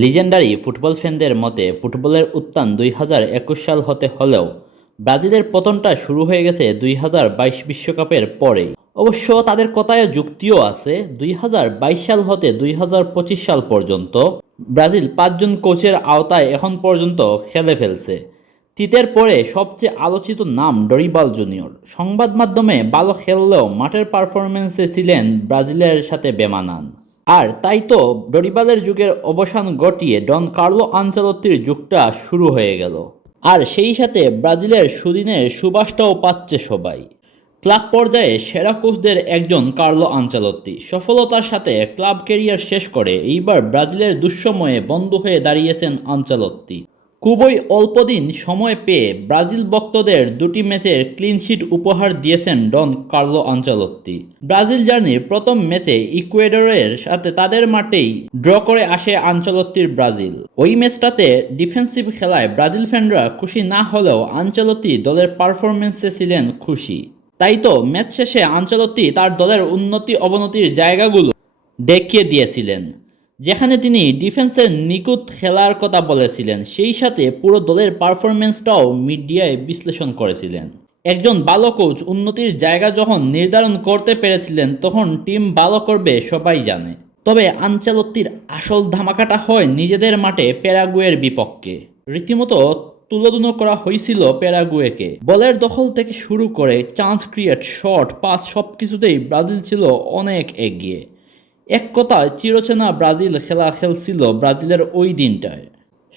Legendary football ফ্যানদের মতে ফুটবলের উত্থান দুই হাজার একুশ সাল হতে হলেও ব্রাজিলের পতনটা শুরু হয়ে গেছে দুই হাজার বাইশ বিশ্বকাপের পরেই। অবশ্য তাদের কথায় যুক্তিও আছে, দুই হাজার বাইশ সাল হতে দুই হাজার পঁচিশ সাল পর্যন্ত ব্রাজিল পাঁচজন কোচের আওতায় এখন পর্যন্ত খেলে ফেলছে। তিতের পরে সবচেয়ে আলোচিত নাম ডরিবাল জুনিয়র। সংবাদ মাধ্যমে ভালো খেললেও মাঠের পারফরমেন্সে ছিলেন ব্রাজিলের সাথে বেমানান। আর তাই তো ডরিবালের যুগের অবসান ঘটিয়ে ডন কার্লো আঞ্চলত্তির যুগটা শুরু হয়ে গেল। আর সেই সাথে ব্রাজিলের সুদিনের সুবাসটাও পাচ্ছে সবাই। ক্লাব পর্যায়ে সেরা কোচদের একজন কার্লো আঞ্চলত্তি সফলতার সাথে ক্লাব ক্যারিয়ার শেষ করে এইবার ব্রাজিলের দুঃসময়ে বন্ধ হয়ে দাঁড়িয়েছেন আঞ্চলত্তি খুবই অল্প দিন সময় পেয়ে ব্রাজিল ভক্তদের দুটি ম্যাচের ক্লিনশিট উপহার দিয়েছেন ডন কার্লো আঞ্চলত্তি। ব্রাজিল জার্নির প্রথম ম্যাচে ইকুয়েডরের সাথে তাদের মাঠেই ড্র করে আসে আঞ্চলত্তির ব্রাজিল। ওই ম্যাচটাতে ডিফেন্সিভ খেলায় ব্রাজিল ফ্যানরা খুশি না হলেও আঞ্চলত্তি দলের পারফরমেন্সে ছিলেন খুশি। তাই তো ম্যাচ শেষে আঞ্চলত্তি তার দলের উন্নতি অবনতির জায়গাগুলো দেখিয়ে দিয়েছিলেন। যেখানে তিনি ডিফেন্সের নিখুঁত খেলার কথা বলেছিলেন, সেই সাথে পুরো দলের পারফরমেন্সটাও মিডিয়ায় বিশ্লেষণ করেছিলেন। একজন ভালো কোচ উন্নতির জায়গা যখন নির্ধারণ করতে পেরেছিলেন, তখন টিম ভালো করবে সবাই জানে। তবে আঞ্চলত্তির আসল ধামাকাটা হয় নিজেদের মাঠে প্যারাগুয়ের বিপক্ষে। রীতিমতো তুলোধুনো করা হয়েছিল প্যারাগুয়েকে। বলের দখল থেকে শুরু করে চান্স ক্রিয়েট শট পাস সব কিছুতেই ব্রাজিল ছিল অনেক এগিয়ে। এক কথায় চিরচেনা ব্রাজিল খেলা খেলছিল ব্রাজিলের ওই দিনটায়।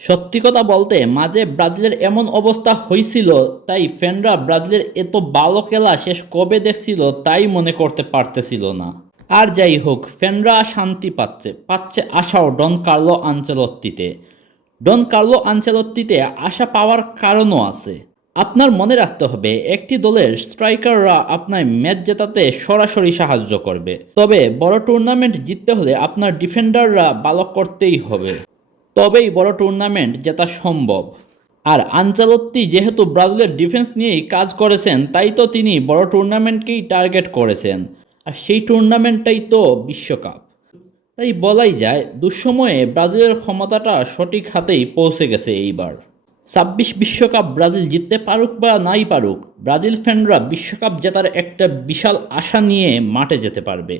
সত্যি কথা বলতে মাঝে ব্রাজিলের এমন অবস্থা হয়েছিল, তাই ফ্যানরা ব্রাজিলের এত ভালো খেলা শেষ কবে দেখছিল তাই মনে করতে পারতেছিল না। আর যাই হোক, ফ্যানরা শান্তি পাচ্ছে পাচ্ছে আশাও ডন কার্লো আঞ্চলত্তিতে ডন কার্লো আঞ্চলত্তিতে আশা পাওয়ার কারণও আছে। আপনার মনে রাখতে হবে, একটি দলের স্ট্রাইকাররা আপনার ম্যাচ জেতাতে সরাসরি সাহায্য করবে। তবে বড় টুর্নামেন্ট জিততে হলে আপনার ডিফেন্ডাররা ভালো করতেই হবে। তবেই বড় টুর্নামেন্ট জেতা সম্ভব। আর আঞ্চলত্তি যেহেতু ব্রাজিলের ডিফেন্স নিয়েই কাজ করেছেন, তাই তো তিনি বড় টুর্নামেন্টকেই টার্গেট করেছেন। আর সেই টুর্নামেন্টটাই তো বিশ্বকাপ। তাই বলাই যায়, দুঃসময়ে ব্রাজিলের ক্ষমতাটা সঠিক হাতেই পৌঁছে গেছে এইবার। ছাব্বিশ বিশ্বকাপ ব্রাজিল জিততে পারুক বা নাই পারুক, ব্রাজিল ফ্যানরা বিশ্বকাপ জেতার একটা বিশাল আশা নিয়ে মাঠে যেতে পারবে।